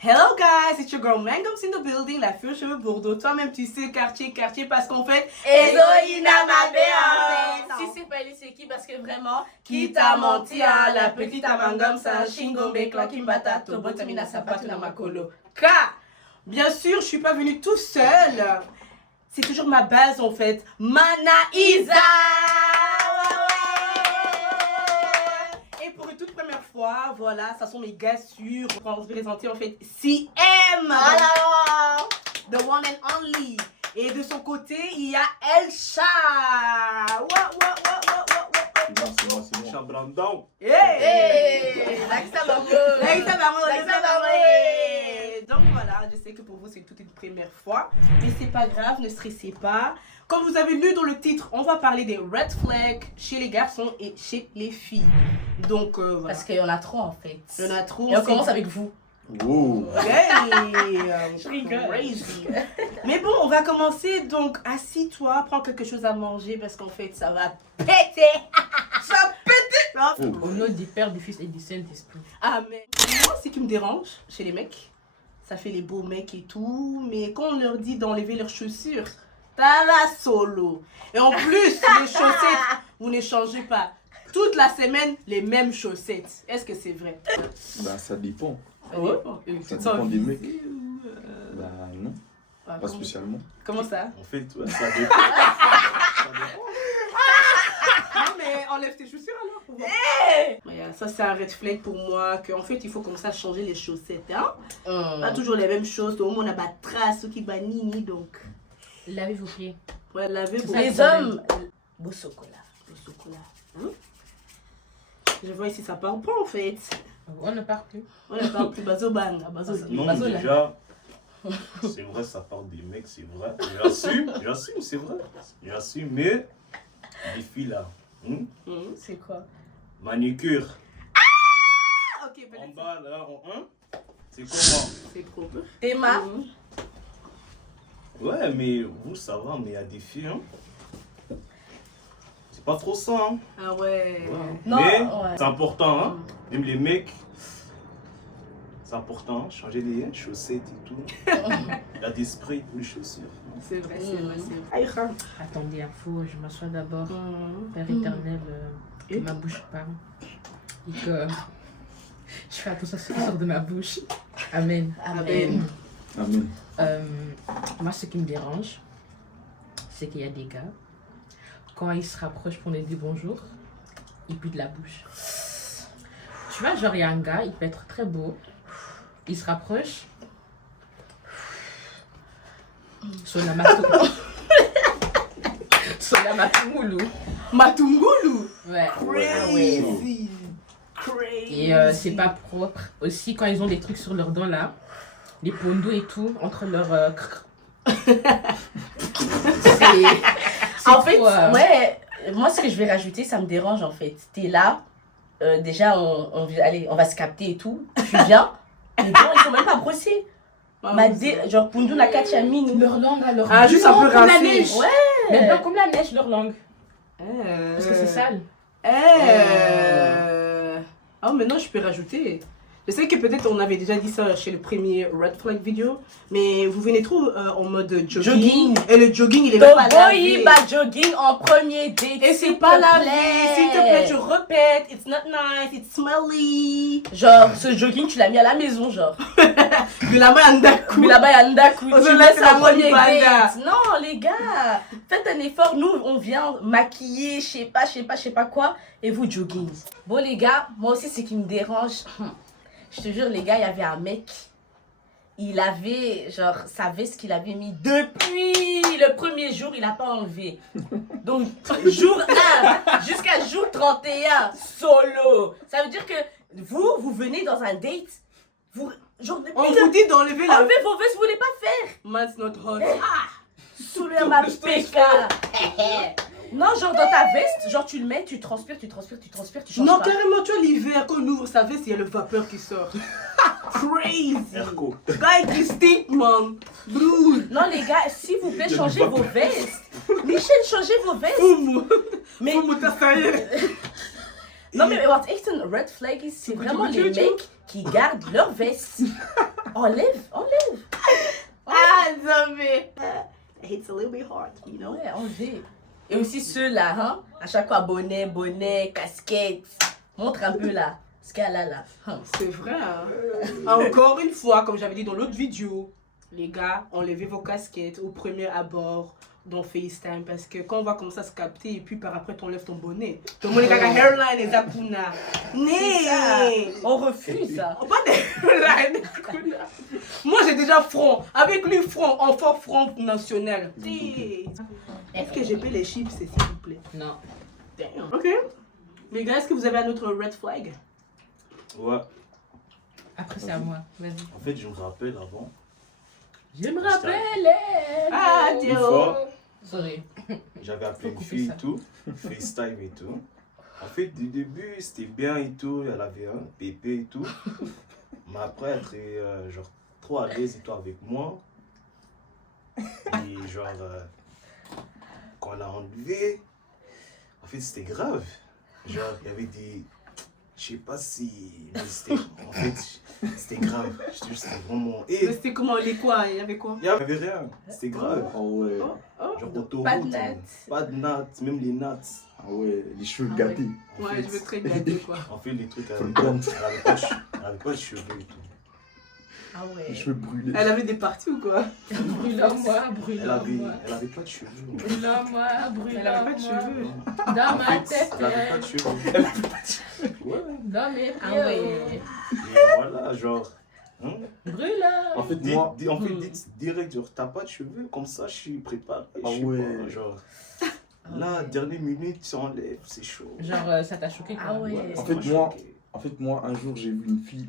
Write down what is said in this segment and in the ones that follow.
Hello guys, it's your girl Mangums in the building, la fille aux cheveux Bordeaux. Toi-même tu sais, quartier, parce qu'on fait Ezoïna ma belle. Si c'est pas elle, c'est qui? Parce que vraiment, qui t'a menti à la petite Mangums, ça chingombe, klakimbata, tobotamina sapatu na makolo. Car, bien sûr, je suis pas venue tout seul. C'est toujours ma base en fait, Manaïsa. Et pour une toute première fois, voilà, ça sont mes gars sûrs. On va se présenter en fait CM. alors, The one and only. Et de son côté, il y a Elsha. C'est Elsha Brandon. Hey! Laksa Bambo. Donc voilà, je sais que pour vous c'est toute une première fois, mais c'est pas grave, ne stressez pas. Comme vous avez lu dans le titre, on va parler des red flags chez les garçons et chez les filles. Donc voilà. Parce qu'il y en a trop en fait. Il y en a trop. Et on commence avec vous. Wow. Je rigole. Crazy. Mais bon, on va commencer. Donc, assis-toi, prends quelque chose à manger parce qu'en fait, ça va péter. Ça va péter. Au nom du Père, du Fils et du Saint-Esprit. Ah, mais moi, ce qui me dérange chez les mecs, ça fait les beaux mecs et tout, mais quand on leur dit d'enlever leurs chaussures, t'as la solo. Et en plus, les chaussettes, vous ne changez pas. Toute la semaine, les mêmes chaussettes. Est-ce que c'est vrai? Bah, ça dépend. Ouais. Ça dépend des mecs. Bah, non. Ah, Pas comment- spécialement. Comment ça? En fait, ouais, ça dépend. Non mais enlève tes chaussures alors pour voir. Ouais, ça c'est un red flag pour moi, qu'en fait il faut commencer à changer les chaussettes. Hein? Pas toujours les mêmes choses, au moins on a pas de traces, qui banini donc. Lavez vos pieds. Ouais, laver vos Les pieds. hommes, beau chocolat. Le chocolat. Hein? Je vois ici ça part pas en fait. On ne part plus. On ne parle plus bazobang, bazobang. Non, déjà, c'est vrai, ça parle des mecs, c'est vrai. J'assume, c'est vrai. J'assume, mais les filles là, C'est quoi? manicure, Ok, en peut-être bas là, en 1, c'est comment? c'est propre. Théma. Ouais, mais vous, ça va, mais il y a des filles, hein. C'est pas trop ça, hein. Ah ouais. Ouais. Non, mais ouais. c'est important, hein. Même les mecs, c'est important, changer les chaussettes et tout. Il y a des sprays pour les chaussures. C'est vrai, c'est vrai, c'est vrai. Attendez, il faut je m'assois d'abord. Père éternel, que ma bouche parle. Et que je fais attention à ce qui sort de ma bouche. Amen. Amen. Amen. Moi, ce qui me dérange, c'est qu'il y a des gars, quand ils se rapprochent pour nous dire bonjour, ils puent de la bouche. Tu vois, genre, il y a un gars, il peut être très beau, il se rapproche. Sonamatungulu. Matungulu. Ouais. Crazy. Crazy. Et c'est pas propre. Aussi, quand ils ont des trucs sur leurs dents là, les pondos et tout, entre leurs. En fait, trop, ouais, moi ce que je vais rajouter, ça me dérange en fait. T'es là, déjà allez, on va se capter et tout. Tu viens, les dents ils sont même pas brossés. Genre Pundu Nakacha Mini. Leur langue à leur Ah, juste un peu comme la rincé. neige. Ouais. Mais blanc comme la neige, leur langue. Parce que c'est sale. Oh, maintenant je peux rajouter. Je sais que peut-être on avait déjà dit ça chez le premier Red Flag vidéo, mais vous venez trop en mode jogging. Et le jogging il est même pas lavé. Bah jogging en premier date. Et c'est pas lavé. S'il te plaît, je répète. It's not nice, it's smelly. Genre, ce jogging, tu l'as mis à la maison, genre. Mais là-bas, il y a un dakou. Mais là-bas, il y a un dakou. Oh, Tu là, mets c'est ça la en premier Mwani Banda. date. Non, les gars, faites un effort. Nous, on vient maquiller, je sais pas quoi. Et vous, jogging. Bon, les gars, moi aussi, ce qui me dérange, je te jure, les gars, il y avait un mec. Il avait, genre, savait ce qu'il avait mis depuis le premier jour, il n'a pas enlevé. Donc, jour 1 jusqu'à jour 31, solo. Ça veut dire que vous venez dans un date, Genre, On vous dit d'enlever la... enlevez vos vestes, vous voulez pas faire. Man's not hot. Soulève ma péka. Non, genre dans ta veste, genre tu le mets, tu transpires, tu changes Non, pas. carrément, tu vois, l'hiver, quand on ouvre sa veste, il y a le vapeur qui sort. Crazy. Erco. Guy qui stink, man. Brood. Non les gars, s'il vous plaît, changez vos vestes. Michel, changez vos vestes. Fumo. Mais Fumo, t'as ça y est. non mais wat echt een red flag is, c'est vraiment les mecs qui gardent leurs vestes. Enlève. Ah, non, mais... It's a little bit hard, you know? Ouais, enlevez. Et aussi ceux-là, hein, à chaque fois bonnet, casquette. Montre un peu là, ce qu'il y a là. Hein. C'est vrai, hein? Encore une fois, comme j'avais dit dans l'autre vidéo, les gars, enlevez vos casquettes au premier abord dans FaceTime parce que quand on va commencer à se capter et puis par après t'enlèves ton bonnet. Ton bonnet caca hairline et zakuna. Né! On refuse ça. Oh, pas de hairline. Moi j'ai déjà front. Avec lui front, enfant front national. Est-ce que j'ai payé les chips, s'il vous plaît? Non. Damn. Ok. Les gars, est-ce que vous avez un autre red flag? Ouais. Après, c'est à moi. Vas-y. En fait, je me rappelle avant. Je me rappelle. Ah, Une Théo. fois, Sorry. j'avais appelé Faut une couper fille ça. et tout, FaceTime et tout. En fait, du début, c'était bien et tout, elle avait un pépé et tout. Mais après, elle était genre trop à l'aise et tout avec moi. Et genre, quand elle a enlevé, en fait, c'était grave. Genre, il y avait des... Je sais pas si... Mais c'était... En fait, c'était grave. Je te jure, c'était vraiment... Mais Et c'était comment? Les quoi? Il y avait quoi? il n'y avait rien. C'était grave. Ah ouais. Genre autoroute. Pas de nattes. Pas de nattes, même les nattes. Ah ouais, les cheveux Ah gâtés. En Ouais, fait, je veux très gâter quoi. En fait, les trucs, Faut le elle prendre. avait pas de elle avait pas de cheveux et tout. Ah ouais. Les cheveux brûlés. Elle avait des parties ou quoi? Brûle-moi, Elle avait, brûle-moi. elle avait pas de cheveux. Brûle-moi, Elle avait pas de brûle-moi. cheveux. Dans En ma fait, tête. elle avait pas de cheveux. Ouais. Dans mes Ah pieds. ouais. Et voilà, genre. Hein? Brûle. En fait, moi, En fait, dites direct, genre, t'as pas de cheveux, comme ça, je suis préparé. Ah je sais ouais. pas, genre. Là, dernière minute, tu enlèves, c'est chaud. Genre, ça t'a choqué quoi. Ah ouais. En fait, ça m'a moi- choqué. en fait, moi, un jour, j'ai vu une fille.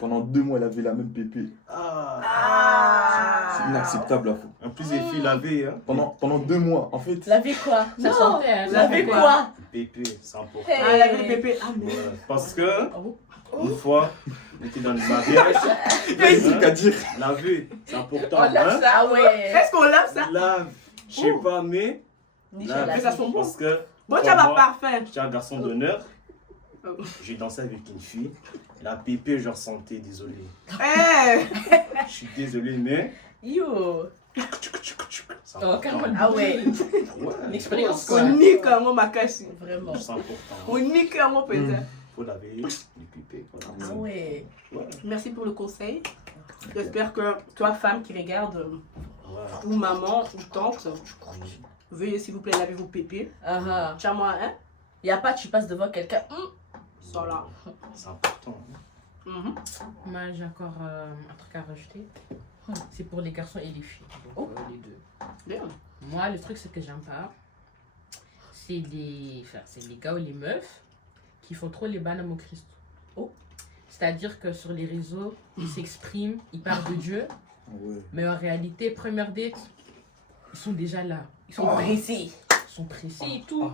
Pendant 2 mois, elle avait la même pépé. Ah. C'est inacceptable, la fois. En plus, les filles l'avaient, hein. Pendant 2 mois, en fait. La vie quoi? Ça sentait. hein, La ça vie Avec sentait. quoi? Pépé, c'est important. Hey. Ah, elle avait les pépés. Ah, mais. Ouais, parce que, Oh. une fois, on était dans le mariage. Il y a des trucs à dire. Laver, c'est important. On lave hein. ça. Ah ouais. Est-ce qu'on lave ça? Lave, je sais pas, mais Michel lave. a Mais ça dit. sent bon. Parce que Bon, tu as ma moi, parfum. j'étais un garçon d'honneur. Oh. J'ai dansé avec une fille. La pépé, je ressentais, désolé. Eh! Je suis désolé, mais. Yo. C'est Oh, carrément. important. Ah ouais. Ouais, L'expérience, quoi. On nique un mot, ma cache. Vraiment. c'est important. On nique un mot, peut-être. Faut laver les pépés. Voilà. Ah ouais. Ouais. Merci pour le conseil. J'espère que toi, femme qui regarde, Voilà. ou maman, ou tante, veuillez s'il vous plaît laver vos pépés. Ah Tiens-moi, hein? Y a pas, tu passes devant quelqu'un. Voilà. C'est important. Mhm. Moi, j'ai encore un truc à rajouter. C'est pour les garçons et les filles. Donc, les deux. Bien. Moi, le truc, c'est que j'aime pas. C'est les gars ou les meufs qui font trop les bananes au Christ. Oh. C'est-à-dire que sur les réseaux, ils s'expriment, ils parlent de Dieu, Ah ouais. mais en réalité, première date, ils sont déjà là. Ils sont pressés. Ils sont pressés et tout.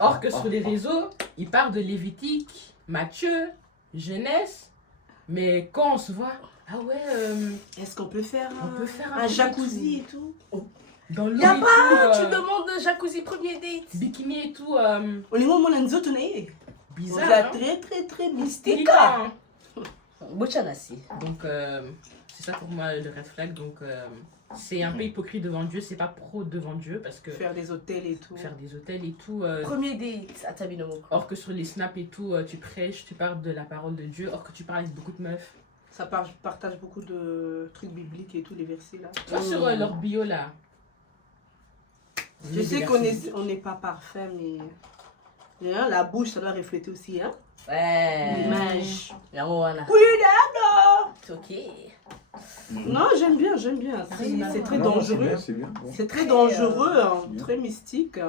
Or que sur les réseaux, ils parlent de Lévitique, Matthieu, Genèse, mais quand on se voit, ah ouais, Est-ce qu'on peut faire on peut faire un jacuzzi et tout? dans l'eau Y a et pas, tout, tu demandes jacuzzi premier date. bikini et tout, Au niveau de mon enzo, tu n'es Vous bizarre. êtes hein. très très très mystique. Délicat, hein. Bochanassi. Donc, c'est ça pour moi le red flag. Donc, c'est un peu hypocrite devant Dieu, c'est pas pro devant Dieu parce que Faire des hôtels et tout. faire des hôtels et tout. Premier date à Tabinomo. Or que sur les snaps et tout, tu prêches, tu parles de la parole de Dieu. Or que tu parles avec beaucoup de meufs. Ça partage beaucoup de trucs bibliques et tout, les versets là. Tu vois, sur leur bio là. Je sais qu'on n'est pas parfait, mais hein, la bouche, ça doit refléter aussi, hein. Ouais. L'image. Yamoana. Oui, d'accord. C'est ok. Non, j'aime bien. C'est très Non, dangereux. C'est bien. Bon. C'est très dangereux, hein, c'est bien. très mystique.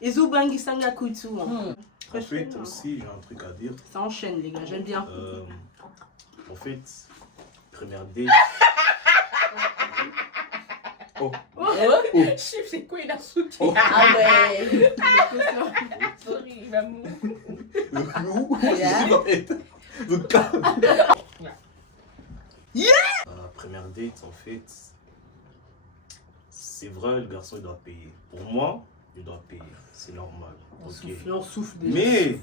Izubangi Sanga Kuitsu. Hein. En Très fait, chaud, hein. aussi, j'ai un truc à dire. Ça enchaîne, les gars, j'aime bien. En fait, première date. Oh. Chief, c'est quoi, il a sauté. Oh. Ah ouais. Sorry, il va mourir. Donc, calme. Première date, en fait, c'est vrai, le garçon il doit payer. Pour moi, il doit payer. C'est normal. Ok. On souffle déjà. Mais,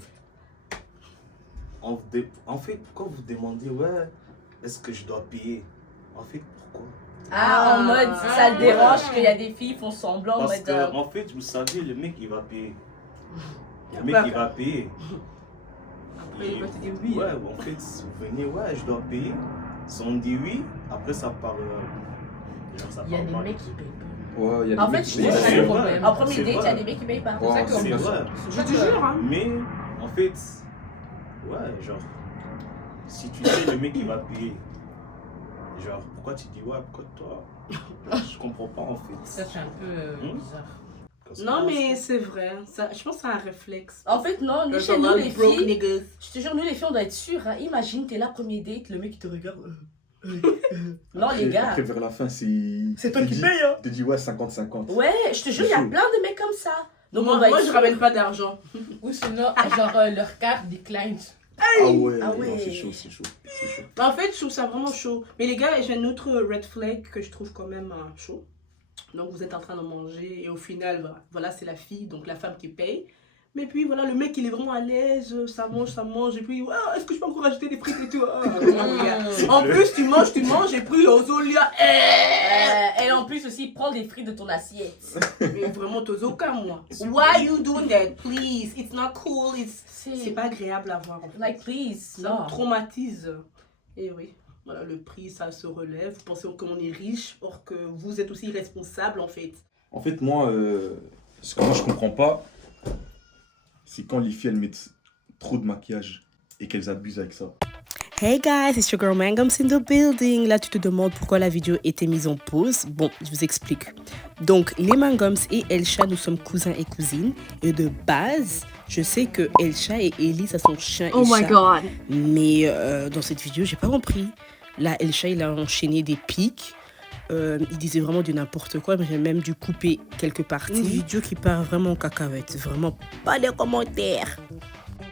en fait, pourquoi vous demandez, ouais, est-ce que je dois payer? En fait, pourquoi? Ah, en mode, ça le ouais. dérange qu'il y a des filles qui font semblant en Parce mode. que, en fait, vous savez, le mec il va payer. Le mec Après, il va payer. Après, il va te dire oui. Ouais, en fait, vous venez, ouais, je dois payer. Si on dit oui, après ça part. Genre, ça Il y a part des mal. mecs qui payent pas. Ouais, il y a En des fait, mecs je qui te payent jure, pas. c'est le vrai. problème. En premier C'est date, il y a vrai. des mecs qui payent pas. Ouais, C'est C'est vrai. Je te jure, hein. Mais, en fait, ouais, genre, si tu sais le mec il va payer, genre, pourquoi tu dis ouais, pourquoi toi? Genre, je comprends pas en fait. Ça, c'est un peu bizarre. Parce que- Non, mais c'est vrai. Ça, je pense que c'est un réflexe. En fait, non, nous, Le chez nous, genre, les broke filles, niggas. je te jure, nous, les filles, on doit être sûrs. Hein. Imagine, t'es là, premier date, le mec, il te regarde. Non, les gars. Après, vers la fin, c'est. C'est toi il te qui dit- payes, hein. Il te dit, ouais, 50-50. Ouais, je te jure, il y a chaud. plein de mecs comme ça. Donc, moi, on va moi, être je sûrs. ramène pas d'argent. Ou sinon, genre, leur carte decline. Ah ouais, Ah ouais. non, c'est chaud, c'est chaud. C'est chaud. En fait, je trouve ça vraiment chaud. Mais les gars, j'ai un autre red flag que je trouve quand même chaud. Donc, vous êtes en train de manger et au final, voilà, c'est la fille, donc la femme qui paye. Mais puis voilà, le mec il est vraiment à l'aise, ça mange, et puis ouais, est-ce que je peux encore rajouter des frites et tout? Ah, comment, les gars. En plus, tu manges, et puis Ozolia, Et en plus aussi, prends des frites de ton assiette. mais vraiment, Tozoka, moi. Why you doing that? Please, it's not cool, c'est pas agréable à voir. En fait. Like, please. Ça Non. me traumatise. Et oui, voilà, le prix, ça se relève. Vous pensez qu'on est riche, or que vous êtes aussi responsable, en fait. En fait, moi, ce que moi je comprends pas, c'est quand les filles elles mettent trop de maquillage et qu'elles abusent avec ça. Hey guys, it's your girl Mangums in the building. Là, tu te demandes pourquoi la vidéo était mise en pause. Bon, je vous explique. Donc, les Mangums et Elsha, nous sommes cousins et cousines. Et de base, je sais que Elsha et Ellie, ça sont chien et chat. God. Mais dans cette vidéo, j'ai pas compris. Là, Elsha, il a enchaîné des pics. Il disait vraiment du n'importe quoi, mais j'ai même dû couper quelques parties. Une vidéo qui part vraiment en cacahuète. Vraiment pas de commentaires.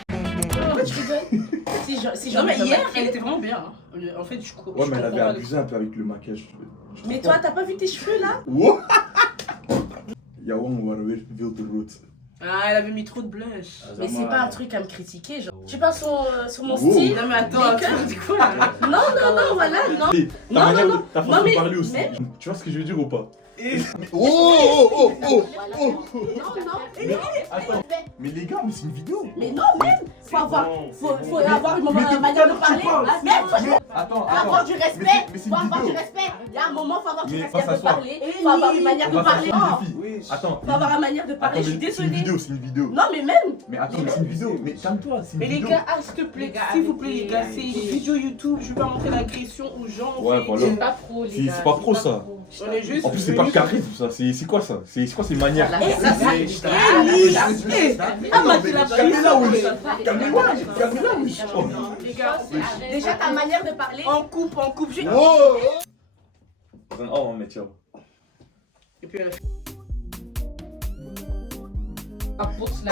Pourquoi tu rigoles? Si Non, mais j'en ai hier, remarqué. elle était vraiment bien. Hein. En fait, je Ouais, mais elle avait comprends pas. abusé un peu avec le maquillage. Je trouve Mais pas. toi, t'as pas vu tes cheveux là? Wow. Yawan waren weer veel te rood. Ah, elle avait mis trop de blush. Mais c'est pas un truc à me critiquer. Genre. Tu parles sur mon Wow. style? Non, mais attends, Make-up. tu dis quoi là? Non, voilà, non. Et Non, ta manière non, de- ta non, façon mais de parler aussi. même- Tu vois ce que je veux dire ou pas? Et- Oh. Non, Attends. Mais les gars, mais c'est une vidéo. mais non, même. Faut avoir une manière de parler. Même, faut Attends, avoir du respect. mais c'est Faut une avoir du vidéo. respect. Il y a un moment, faut avoir du Mais respect pas de s'asseoir. parler. Faut avoir une manière de On va parler. s'asseoir, Oh, les filles. Attends. faut avoir une manière de parler. Attends, Je suis mais c'est une désolée. vidéo, c'est une vidéo. Non, mais même. Mais attends, mais c'est une vidéo. Mais calme-toi, c'est une Mais les vidéo. gars, ah, s'il te plaît, gars, s'il vous plaît, les arrêtez, gars, c'est une arrêtez. vidéo YouTube, je vais pas montrer l'agression aux gens. Ouais, fait. voilà. C'est pas pro, les C'est gars. pas pro, ça. pro. On est juste. En plus, c'est pas le charisme, ça. C'est quoi ça? C'est quoi ces manières? Voilà, Eh, ça, ça, c'est- c'est- Ah, ma tu l'as pris, Calmez-la, wesh. ça. Calmez-la, wesh. Oh. Les gars, Déjà, ta manière de parler. on coupe. Oh. Oh, mais tiens. Et puis elle a Ah, pour cela.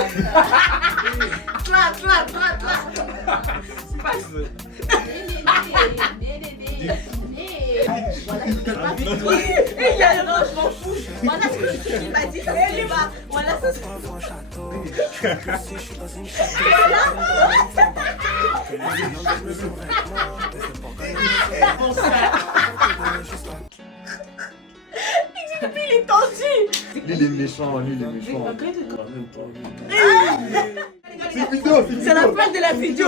Non, je m'en fous. Voilà ce que tu m'as dit, ça se va. Voilà ça. Il est tendu. Lui, il est méchant, lui, il est méchant. Arrête de- C'est une vidéo, c'est une C'est la vidéo. fin de la vidéo.